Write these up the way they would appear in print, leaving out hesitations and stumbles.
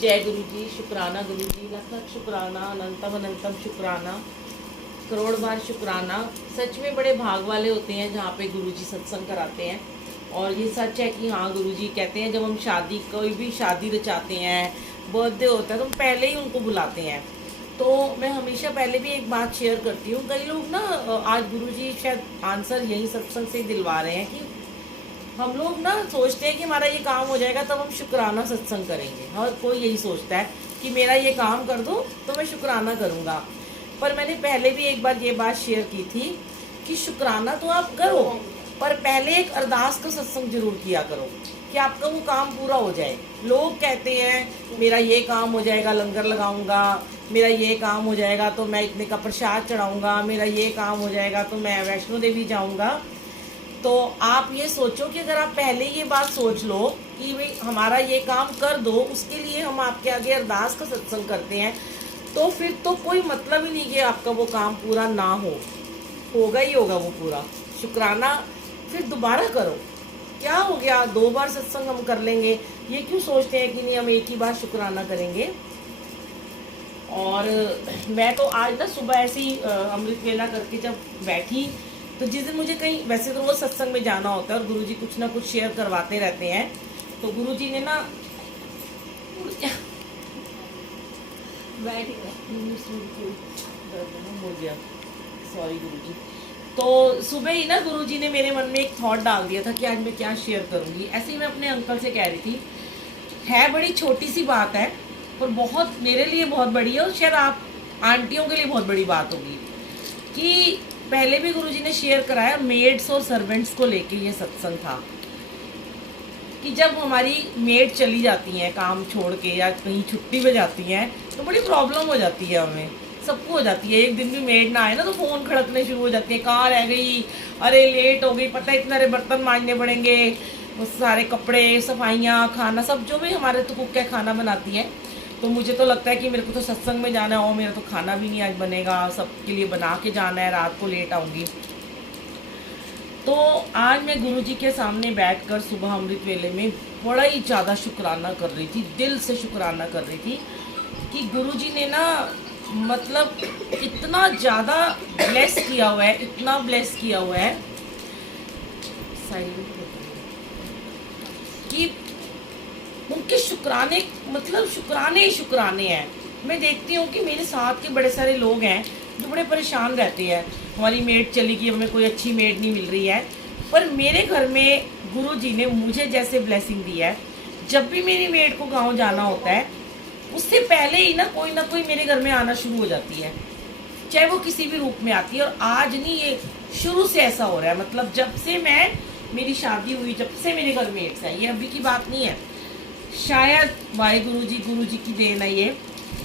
जय गुरु जी, शुक्राना गुरु जी, लख लख शुक्राना, अनंतम अनंतम शुक्राना, करोड़ बार शुक्राना। सच में बड़े भाग वाले होते हैं जहाँ पे गुरु जी सत्संग कराते हैं। और ये सच है कि हाँ, गुरु जी कहते हैं जब हम शादी, कोई भी शादी रचाते हैं, बर्थडे होता है, तो हम पहले ही उनको बुलाते हैं। तो मैं हमेशा पहले भी एक बात शेयर करती हूँ। कई लोग ना, आज गुरु जी शायद आंसर यही सत्संग से दिलवा रहे हैं कि हम लोग ना सोचते हैं कि हमारा ये काम हो जाएगा तब हम शुक्राना सत्संग करेंगे। हर कोई यही सोचता है कि मेरा ये काम कर दो तो मैं शुक्राना करूँगा। पर मैंने पहले भी एक बार ये बात शेयर की थी कि शुक्राना तो आप करो, पर पहले एक अरदास का सत्संग जरूर किया करो कि आपका वो काम पूरा हो जाए। लोग कहते हैं मेरा ये काम हो जाएगा, लंगर लगाऊंगा, मेरा ये काम हो जाएगा तो मैं इतने का प्रसाद चढ़ाऊंगा, मेरा ये काम हो जाएगा तो मैं वैष्णो देवी जाऊंगा। तो आप ये सोचो कि अगर आप पहले ये बात सोच लो कि भाई हमारा ये काम कर दो, उसके लिए हम आपके आगे अरदास का सत्संग करते हैं, तो फिर तो कोई मतलब ही नहीं कि आपका वो काम पूरा ना हो, होगा ही होगा वो पूरा। शुक्राना फिर दोबारा करो। क्या हो गया, 2 बार सत्संग हम कर लेंगे, ये क्यों सोचते हैं कि नहीं हम एक ही बार शुक्राना करेंगे। और मैं तो आज ना सुबह ऐसे ही अमृत वेला करके जब बैठी, तो जिस दिन मुझे कहीं, वैसे तो वो सत्संग में जाना होता है और गुरुजी कुछ ना कुछ शेयर करवाते रहते हैं, तो गुरुजी ने ना बैठ गया, सॉरी गुरुजी। तो सुबह ही ना गुरुजी ने मेरे मन में एक थॉट डाल दिया था कि आज मैं क्या शेयर करूंगी। ऐसे ही मैं अपने अंकल से कह रही थी, है बड़ी छोटी सी बात है पर बहुत मेरे लिए बहुत बड़ी है और शायद आप आंटियों के लिए बहुत बड़ी बात होगी। कि पहले भी गुरुजी ने शेयर कराया, मेड्स और सर्वेंट्स को लेके ये सत्संग था कि जब हमारी मेड चली जाती हैं काम छोड़ के या कहीं छुट्टी पे जाती हैं तो बड़ी प्रॉब्लम हो जाती है, हमें सबको हो जाती है। एक दिन भी मेड ना आए ना तो फ़ोन खड़कने शुरू हो जाती है, कहाँ रह गई, अरे लेट हो गई, पता है इतने सारे बर्तन मांजने पड़ेंगे, वो सारे कपड़े, सफाइयाँ, खाना, सब जो भी हमारे तो कुक है खाना बनाती है। तो मुझे तो लगता है कि मेरे को तो सत्संग में जाना है और मेरा तो खाना भी नहीं आज बनेगा, सबके लिए बना के जाना है, रात को लेट आऊँगी। तो आज मैं गुरुजी के सामने बैठकर सुबह अमृत वेले में बड़ा ही ज़्यादा शुक्राना कर रही थी, दिल से शुक्राना कर रही थी कि गुरुजी ने ना मतलब इतना ज़्यादा ब्लेस किया हुआ है, इतना ब्लेस किया हुआ है कि उनके शुक्राने, मतलब शुक्राने ही शुक्राने हैं। मैं देखती हूँ कि मेरे साथ के बड़े सारे लोग हैं जो बड़े परेशान रहते हैं, हमारी मेड चली गई, हमें कोई अच्छी मेड नहीं मिल रही है। पर मेरे घर में गुरुजी ने मुझे जैसे ब्लेसिंग दी है, जब भी मेरी मेड को गांव जाना होता है उससे पहले ही ना कोई मेरे घर में आना शुरू हो जाती है, चाहे वो किसी भी रूप में आती है। और आज नहीं, ये शुरू से ऐसा हो रहा है, मतलब जब से मेरी शादी हुई, जब से मेरे घर मेड्स हैं, ये अभी की बात नहीं है। शायद वाहिगुरु जी की देन है ये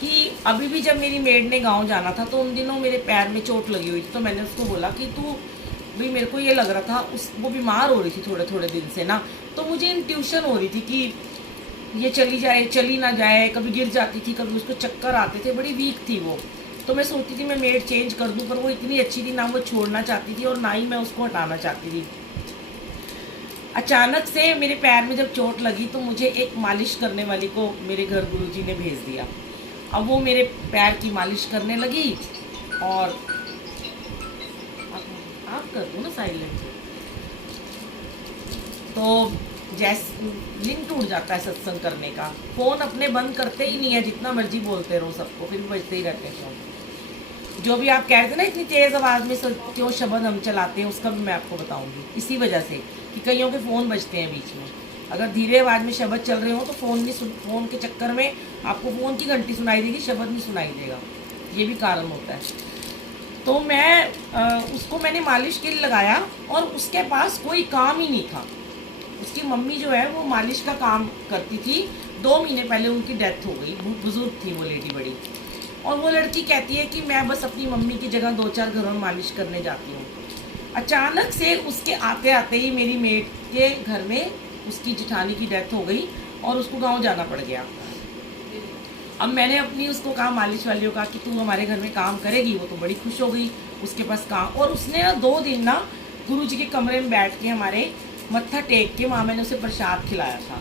कि अभी भी जब मेरी मेड ने गांव जाना था तो उन दिनों मेरे पैर में चोट लगी हुई थी। तो मैंने उसको बोला कि तू भाई, मेरे को ये लग रहा था, वो बीमार हो रही थी थोड़े थोड़े दिन से ना, तो मुझे इंट्यूशन हो रही थी कि ये चली ना जाए, कभी गिर जाती थी, कभी उसको चक्कर आते थे, बड़ी वीक थी वो। तो मैं सोचती थी मैं मेड चेंज कर दूँ, पर वो इतनी अच्छी थी, ना वो छोड़ना चाहती थी और ना ही मैं उसको हटाना चाहती थी। अचानक से मेरे पैर में जब चोट लगी तो मुझे एक मालिश करने वाली को मेरे घर गुरुजी ने भेज दिया। अब वो मेरे पैर की मालिश करने लगी और आप कर दो ना साइलेंट। तो जैसे लिंक टूट जाता है सत्संग करने का, फ़ोन अपने बंद करते ही नहीं है, जितना मर्जी बोलते रहो सबको, फिर भी बजते ही रहते हैं फ़ोन। जो भी आप कह रहे थे ना इतनी तेज़ आवाज़ में क्यों शब्द हम चलाते हैं, उसका भी मैं आपको बताऊंगी। इसी वजह से कि कईयों के फ़ोन बजते हैं बीच में, अगर धीरे आवाज़ में शब्द चल रहे हो तो फ़ोन के चक्कर में आपको फ़ोन की घंटी सुनाई देगी, शब्द नहीं सुनाई देगा, ये भी कारण होता है। तो मैंने मालिश के लिए लगाया और उसके पास कोई काम ही नहीं था। उसकी मम्मी जो है वो मालिश का काम करती थी, 2 महीने पहले उनकी डेथ हो गई, बुजुर्ग थी वो लेडी बड़ी। और वो लड़की कहती है कि मैं बस अपनी मम्मी की जगह 2-4 घरों में मालिश करने जाती हूँ। अचानक से उसके आते आते ही मेरी मेड के घर में उसकी जिठानी की डेथ हो गई और उसको गांव जाना पड़ गया। अब मैंने अपनी उसको कहा, मालिश वाली को कहा कि तू हमारे घर में काम करेगी। वो तो बड़ी खुश हो गई, उसके पास काम, और उसने ना 2 दिन ना गुरुजी के कमरे में बैठ के हमारे मत्था टेक के वहाँ मैंने उसे प्रसाद खिलाया था।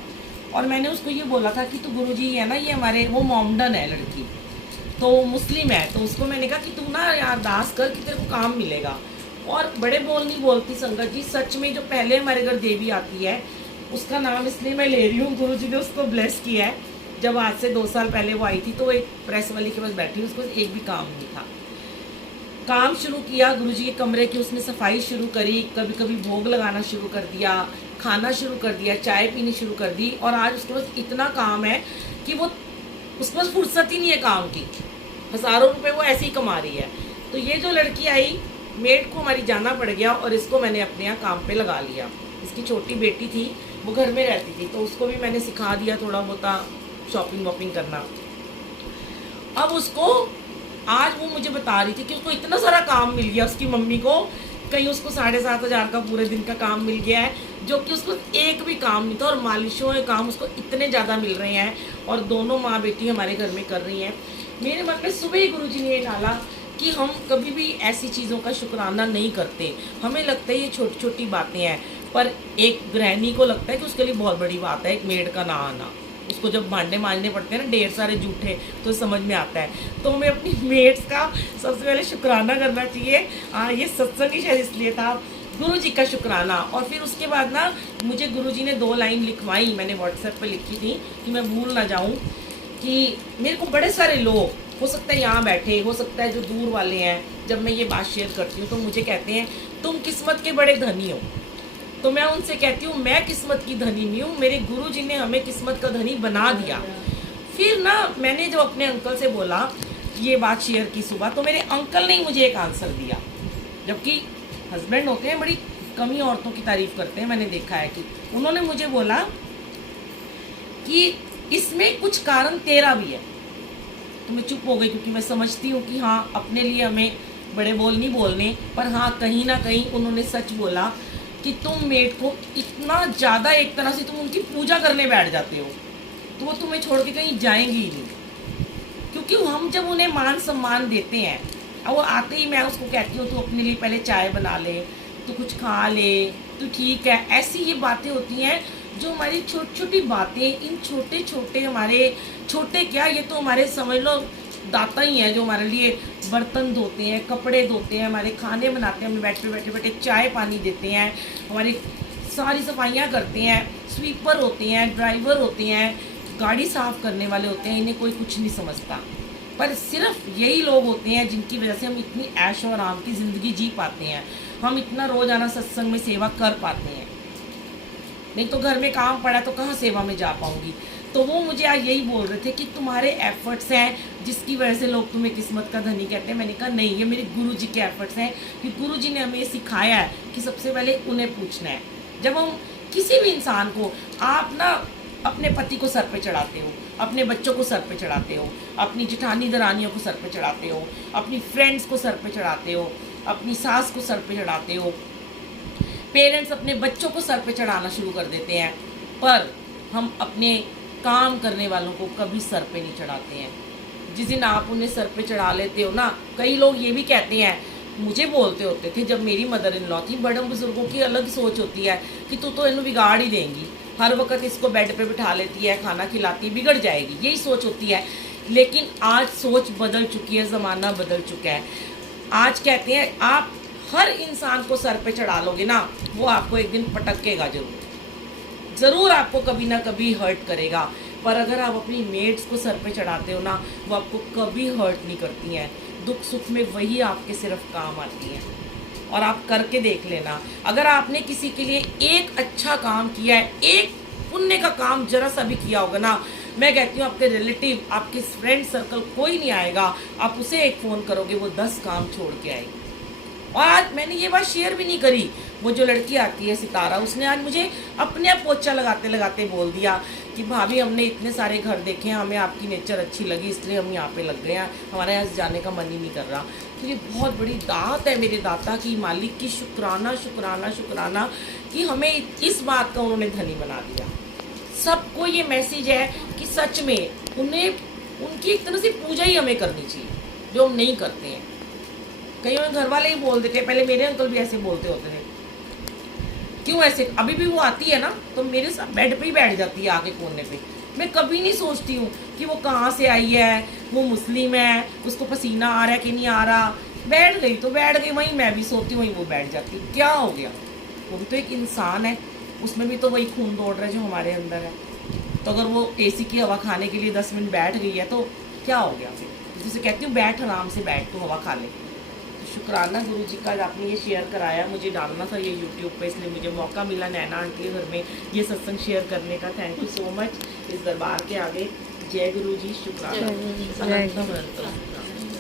और मैंने उसको ये बोला था कि तू गुरुजी है ना, ये हमारे वो मोमडन है लड़की, तो मुस्लिम है, तो उसको मैंने कहा कि तू ना यार अरदास कर कि तेरे को काम मिलेगा। और बड़े बोल नहीं बोलती संगत जी, सच में जो पहले हमारे घर देवी आती है उसका नाम इसलिए मैं ले रही हूँ, गुरुजी ने उसको ब्लेस किया है। जब आज से 2 साल पहले वो आई थी तो एक प्रेस वाली के पास बैठी, उसको एक भी काम नहीं था। काम शुरू किया गुरुजी के कमरे की, उसने सफाई शुरू करी, कभी कभी भोग लगाना शुरू कर दिया, खाना शुरू कर दिया, चाय पीनी शुरू कर दी। और आज उसके पास इतना काम है कि वो उसके पास फुर्सत ही नहीं है काम की, हज़ारों रुपए वो ऐसे ही कमा रही है। तो ये जो लड़की आई, मेड को हमारी जाना पड़ गया और इसको मैंने अपने यहाँ काम पे लगा लिया। इसकी छोटी बेटी थी, वो घर में रहती थी, तो उसको भी मैंने सिखा दिया थोड़ा बहुत शॉपिंग वॉपिंग करना। अब उसको आज वो मुझे बता रही थी कि उसको इतना सारा काम मिल गया, उसकी मम्मी को कहीं उसको 7,500 का पूरे दिन का काम मिल गया है, जो कि उसको एक भी काम नहीं था। और मालिशों के काम उसको इतने ज़्यादा मिल रहे हैं और दोनों माँ बेटी हमारे घर में कर रही हैं। मेरे मन में सुबह ही गुरुजी ने ये डाला कि हम कभी भी ऐसी चीज़ों का शुक्राना नहीं करते। हमें लगता है ये छोटी छोटी बातें हैं, पर एक गृहिणी को लगता है कि उसके लिए बहुत बड़ी बात है एक मेड का ना आना। उसको जब भांडे मांजने पड़ते हैं ना ढेर सारे जूठे, तो समझ में आता है। तो हमें अपनी मेड्स का सबसे पहले शुक्राना करना चाहिए। ये सत्संग ही शायद इसलिए था, गुरुजी का शुक्राना। और फिर उसके बाद ना मुझे गुरुजी ने 2 लाइन लिखवाई, मैंने व्हाट्सएप पे लिखी थी कि मैं भूल ना जाऊँ, कि मेरे को बड़े सारे लोग, हो सकता है यहाँ बैठे, हो सकता है जो दूर वाले हैं, जब मैं ये बात शेयर करती हूँ तो मुझे कहते हैं तुम किस्मत के बड़े धनी हो। तो मैं उनसे कहती हूँ मैं किस्मत की धनी नहीं हूँ, मेरे गुरुजी ने हमें किस्मत का धनी बना दिया। फिर ना मैंने जो अपने अंकल से बोला, ये बात शेयर की सुबह, तो मेरे अंकल ने मुझे एक आंसर दिया। जबकि हस्बैंड होते हैं बड़ी कम ही औरतों की तारीफ करते हैं, मैंने देखा है कि उन्होंने मुझे बोला कि इसमें कुछ कारण तेरा भी है। तो मैं चुप हो गई, क्योंकि मैं समझती हूँ कि हाँ अपने लिए हमें बड़े बोल नहीं बोलने, पर हाँ कहीं ना कहीं उन्होंने सच बोला कि तुम मेड को इतना ज़्यादा, एक तरह से तुम उनकी पूजा करने बैठ जाते हो, तो वो तुम्हें छोड़ के कहीं जाएंगी ही नहीं। क्योंकि हम जब उन्हें मान सम्मान देते हैं, और वो आते ही मैं उसको कहती हूँ तू अपने लिए पहले चाय बना ले, तू कुछ खा ले, तू ठीक है, ऐसी ये बातें होती हैं जो हमारी छोटी छोटी बातें, इन छोटे छोटे हमारे, छोटे क्या, ये तो हमारे समझ लो दाता ही हैं, जो हमारे लिए बर्तन धोते हैं, कपड़े धोते हैं, हमारे खाने बनाते हैं, हमें बैठे बैठे चाय पानी देते हैं, हमारी सारी सफाइयाँ करते हैं, स्वीपर होते हैं, ड्राइवर होते हैं, गाड़ी साफ़ करने वाले होते हैं, इन्हें कोई कुछ नहीं समझता। पर सिर्फ यही लोग होते हैं जिनकी वजह से हम इतनी ऐश और आराम की ज़िंदगी जी पाते हैं, हम इतना रोज़ाना सत्संग में सेवा कर पाते हैं। नहीं तो घर में काम पड़ा तो कहाँ सेवा में जा पाऊँगी। तो वो मुझे आज यही बोल रहे थे कि तुम्हारे एफर्ट्स हैं जिसकी वजह से लोग तुम्हें किस्मत का धनी कहते हैं। मैंने कहा नहीं, ये मेरे गुरुजी के एफर्ट्स हैं, कि गुरुजी ने हमें सिखाया है कि सबसे पहले उन्हें पूछना है। जब हम किसी भी इंसान को, आप ना अपने पति को सर पे चढ़ाते हो, अपने बच्चों को सर पे चढ़ाते हो, अपनी जेठानी दरानियों को सर पे चढ़ाते हो, अपनी फ्रेंड्स को सर पे चढ़ाते हो, अपनी सास को सर पे चढ़ाते हो, पेरेंट्स अपने बच्चों को सर पे चढ़ाना शुरू कर देते हैं, पर हम अपने काम करने वालों को कभी सर पे नहीं चढ़ाते हैं। जिस दिन आप उन्हें सर पे चढ़ा लेते हो ना, कई लोग ये भी कहते हैं, मुझे बोलते होते थे जब मेरी मदर इन लॉ थी, बड़े बुजुर्गों की अलग सोच होती है कि तू तो इन्हें बिगाड़ ही देंगी, हर वक्त इसको बेड पे बिठा लेती है, खाना खिलाती है, बिगड़ जाएगी, यही सोच होती है। लेकिन आज सोच बदल चुकी है, ज़माना बदल चुका है। आज कहते हैं आप हर इंसान को सर पे चढ़ा लोगे ना, वो आपको एक दिन पटकेगा ज़रूर आपको कभी ना कभी हर्ट करेगा। पर अगर आप अपनी मेड्स को सर पे चढ़ाते हो ना, वो आपको कभी हर्ट नहीं करती हैं। दुख सुख में वही आपके सिर्फ काम आती हैं। और आप करके देख लेना, अगर आपने किसी के लिए एक अच्छा काम किया है, एक पुण्य का काम जरा सा भी किया होगा ना, मैं कहती हूँ आपके रिलेटिव, आपके फ्रेंड सर्कल कोई नहीं आएगा, आप उसे एक फ़ोन करोगे वो 10 काम छोड़ के आएगी। और आज मैंने ये बात शेयर भी नहीं करी, वो जो लड़की आती है सितारा, उसने आज मुझे अपने आप पोछा लगाते लगाते बोल दिया कि भाभी हमने इतने सारे घर देखे हैं, हमें आपकी नेचर अच्छी लगी इसलिए हम यहाँ पे लग गए हैं, हमारे यहाँ जाने का मन ही नहीं कर रहा। तो ये बहुत बड़ी दात है मेरे दाता की, मालिक की, शुक्राना शुक्राना शुक्राना कि हमें इस बात का उन्होंने धनी बना दिया। सबको ये मैसेज है कि सच में उन्हें, उनकी एक तरह से पूजा ही हमें करनी चाहिए, जो हम नहीं करते हैं। कई घर वाले ही बोल देते हैं, पहले मेरे अंकल भी ऐसे बोलते होते थे क्यों ऐसे, अभी भी वो आती है ना तो मेरे साथ बेड पे ही बैठ जाती है आके कोने पे। मैं कभी नहीं सोचती हूँ कि वो कहाँ से आई है, वो मुस्लिम है, उसको पसीना आ रहा है कि नहीं आ रहा। बैठ गई तो बैठ गई, वहीं मैं भी सोती हूँ, वहीं वो बैठ जाती है। क्या हो गया, वो भी तो एक इंसान है, उसमें भी तो वही खून दौड़ रहा है जो हमारे अंदर है। तो अगर वो एसी की हवा खाने के लिए 10 मिनट बैठ गई है तो क्या हो गया फिर। जिसे कहती हूँ बैठ आराम से, बैठ तो हवा खा ले। तो शुक्राना गुरु जी का, आपने ये शेयर कराया, मुझे डालना था ये यूट्यूब पे, इसलिए मुझे मौका मिला नैना आंटी के घर में ये सत्संग शेयर करने का। थैंक यू सो मच इस दरबार के आगे। जय गुरु जी, शुक्राना।